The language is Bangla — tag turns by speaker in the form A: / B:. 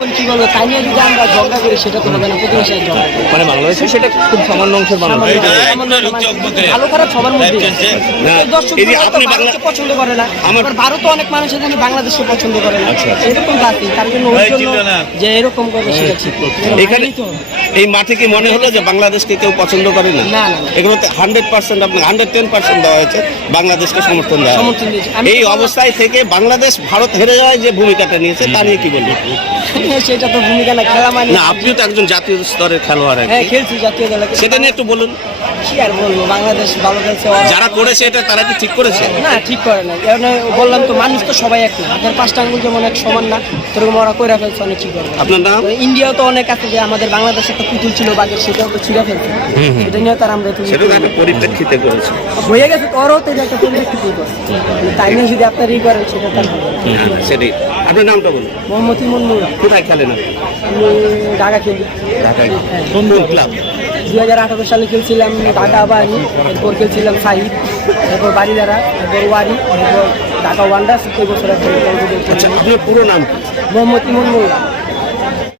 A: এখন কি বলব তাই নিয়ে যদি আমরা ঝগড়া করি সেটা তো হবে না প্রতিবেশী ঝগড়া
B: মানে বাংলাদেশে সেটা খুব সামান্য অংশের মানুষ।
A: সামান্য সামান্য ভালো খারাপ সবার মধ্যে দর্শক
B: এই যে আপনি বাংলা-
A: ভারতকে পছন্দ করে না।
B: আমার-
A: আবার অনেক মানুষ আছে বাংলাদেশকে পছন্দ করে না। এরকম আছে তার জন্য ওর জন্য যে এরকম করবে সেটা ঠিক
B: এখানে এই মাঠে কি মনে হলো যে বাংলাদেশকে কেউ পছন্দ করে না?
A: না, না, না।
B: এগুলোতে হান্ড্রেড পার্সেন্ট আপনার হান্ড্রেড টেন পার্সেন্ট দেওয়া হয়েছে বাংলাদেশকে সমর্থন দেওয়া
A: সমর্থন
B: এই অবস্থায় থেকে বাংলাদেশ ভারত হেরে যাওয়ায় যে ভূমিকাটা নিয়েছে তা নিয়ে কি বলবেন
A: সেটা তো ভূমিকা না খেলা মানে
B: না আপনিও তো একজন জাতীয় স্তরের খেলোয়াড়
A: হ্যাঁ খেলছি জাতীয় দলে।
B: সেটা নিয়ে একটু বলুন।
A: কি আর বলব বাংলাদেশ ভালো খেলছে
B: যারা করেছে এটা তারা কি ঠিক করেছে?
A: না ঠিক করে না কারণ বললাম তো মানুষ তো সবাই এক না। হাতের পাঁচটা আঙ্গুল যেমন এক সমান না সেরকম ওরা কইরা ফেলছে অনেক কি করবে
B: আপনার নাম?
A: ইন্ডিয়াও তো অনেক আছে যে আমাদের বাংলাদেশে একটা পুতুল ছিল বাঘের সেটাও তো ছিঁড়ে ফেলছে। এটা নিয়ে তার আমরা
B: সেটা একটা পরিপ্রেক্ষিতে করেছে।
A: হয়ে গেছে তো ওরাও তো এটা একটা পরিপ্রেক্ষিত করে মানে তাই নিয়ে যদি আপনার ই করেন সেটা তার।
B: হ্যাঁ, সেটাই। আপনার নামটা বলুন।
A: মোহাম্মদ ইমন নুরা।
B: কোথায় খেলেন আপনি?
A: ঢাকা খেলি।
B: ঢাকায়
A: হ্যাঁ।
B: কোন ক্লাব?
A: দুই হাজার আঠারো সালে খেলছিলাম ঢাকা আবাহনী এরপর খেলছিলাম সাহিদ এরপর বাড়িদারা এরপর ওয়ারি এরপর ঢাকা ওয়ান্ডার্স এই বছর
B: আচ্ছা পুরো নাম
A: মোহাম্মদ ইমন মোল্লা